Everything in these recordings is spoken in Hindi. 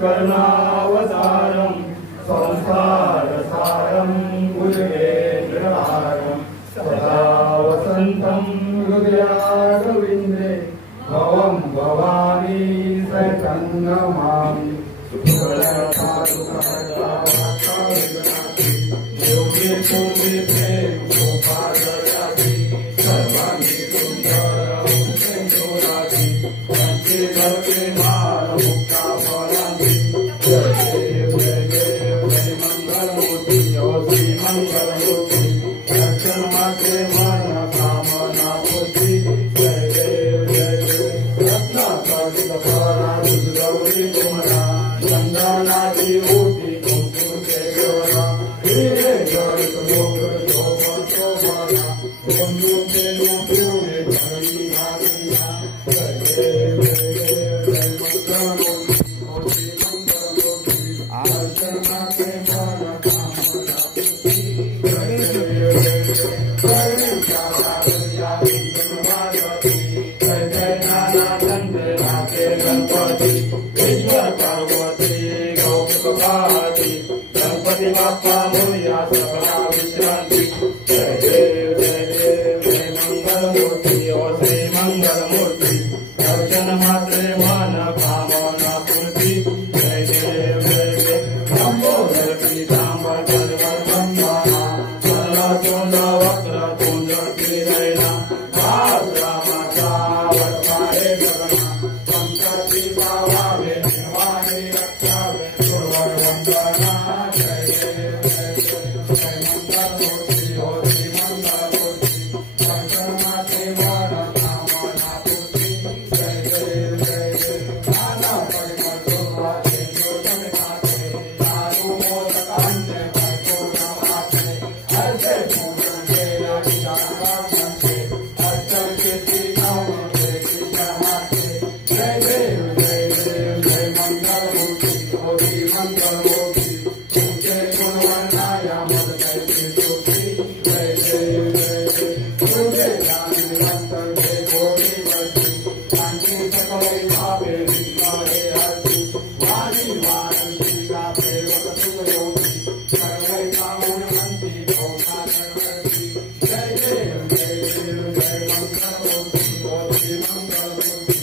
करुणावतारं संसारसारं भुजगेन्द्रहारं सदा वसन्तं हृदयारविन्दे भवं भवानी सहितं नमामि। योगे पूर्वे प्रेम गोपालयाति सर्वांगी सुंदरं संजोराति पंचे भक्ते मान मुक्ता फलांति जय देव जय मंगलमूर्ति योगी मंगलमूर्ति दर्शन मात्रे मन कामना पूर्ति जय देव रत्नाकरित पराजित गौरी कुमरा चंदनादि मूर्ति कुंकुम के जोरा हीरे जड़ित लोकर शोभन शोभना बंधु के नूपुरे धरी भागिना जय देव जय मंगलमूर्ति मंगलमूर्ति दर्शन मात्रे मन कामना पूर्ति जय देव जय गणपति ईश्वर पार्वती गौपति गणपति बाप्पा मोरिया सकला विश्रांति जय देव जय मंगलमूर्ति और श्री मंगलमूर्ति दर्शन मात्रे मन कामना पूर्ति जय देव लंबोदर पीताम्बर जलवर ब्रह्मणा सरला चोंड वक्र तुंड श्रीनयना भाद्रा माता वरपारे गगना संकटी पावावे निर्वाणे रक्षावे सुरवर वंदना जय देव जय मंगलमूर्ति और श्री मंगलमूर्ति दर्शन मात्रे मन कामना पूर्ति जय देव नाना परिमल सुवासे जोजन नाथे नानु मोदकान्य भरपूर्ण मात्रे ऐसे पूर्ण तेरा विदारा संते अचल के तीनों के मात्रे जय देव जय मंगलमूर्ति और श्री मंगलमूर्ति तुझे गुणवर्णाया मद कैसी स्तुति जय देव तुझे ज्ञान निरंतर के गोरी बची शांति सकले भावे विद्वारे हरति वाणी वारंती का प्रेरक सुख योगी सर्वे कामन हंति भोगा निर्वृत्ति जय देव जय मंगलमूर्ति और श्री मंगलमूर्ति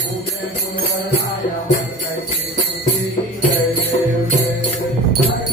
तुझे गुणवर्णाया मद कैसी स्तुति जय देव जय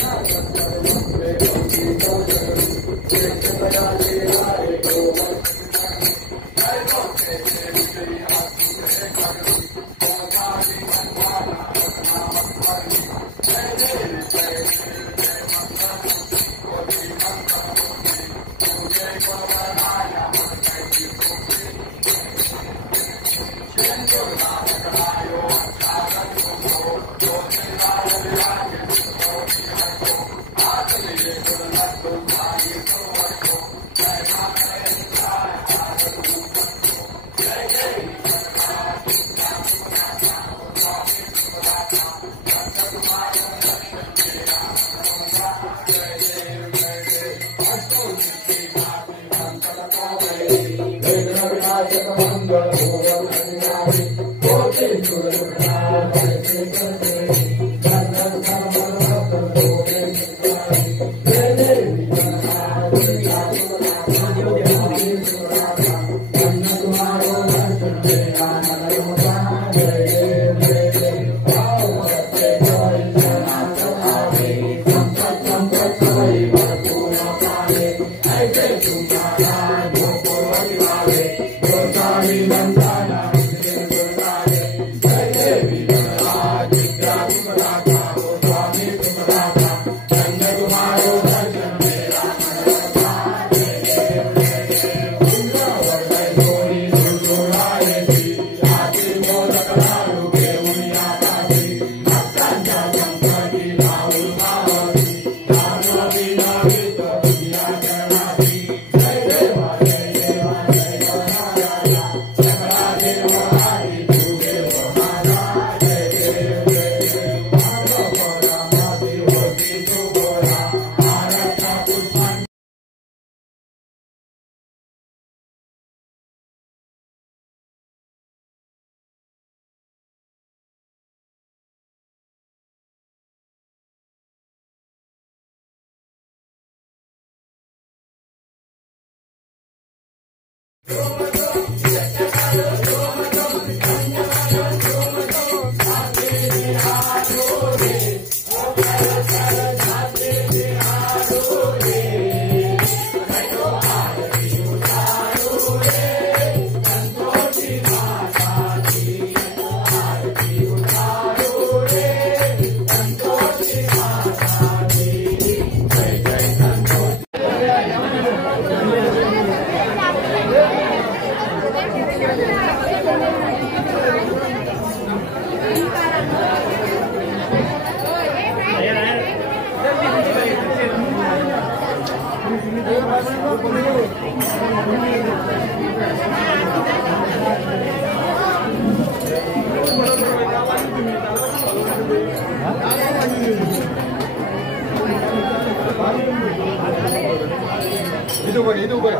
itu gue.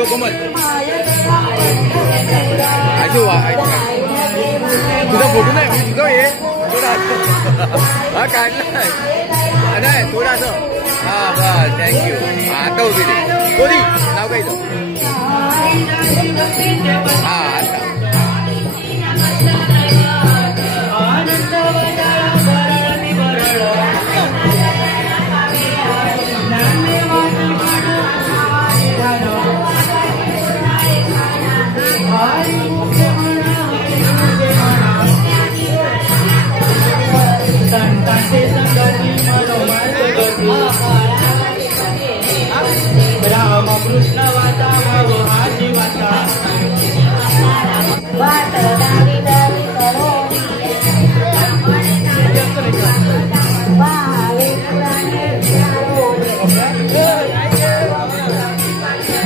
Komat. Ayo wah. Kita bukan nak juga ya. Sudah. Makan lah. Ada, sudah tu. Bah, thank you. Tahu begini. Kodi, tahu ke itu? Ada. Tante Ram Krishna वाचा भाऊ हा जीवाचा वाट दावी दावी करो वावे पुराणे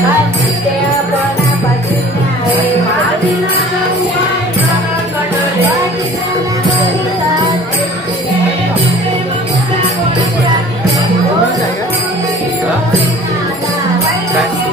हस्ते आपण पतिन्यावे काय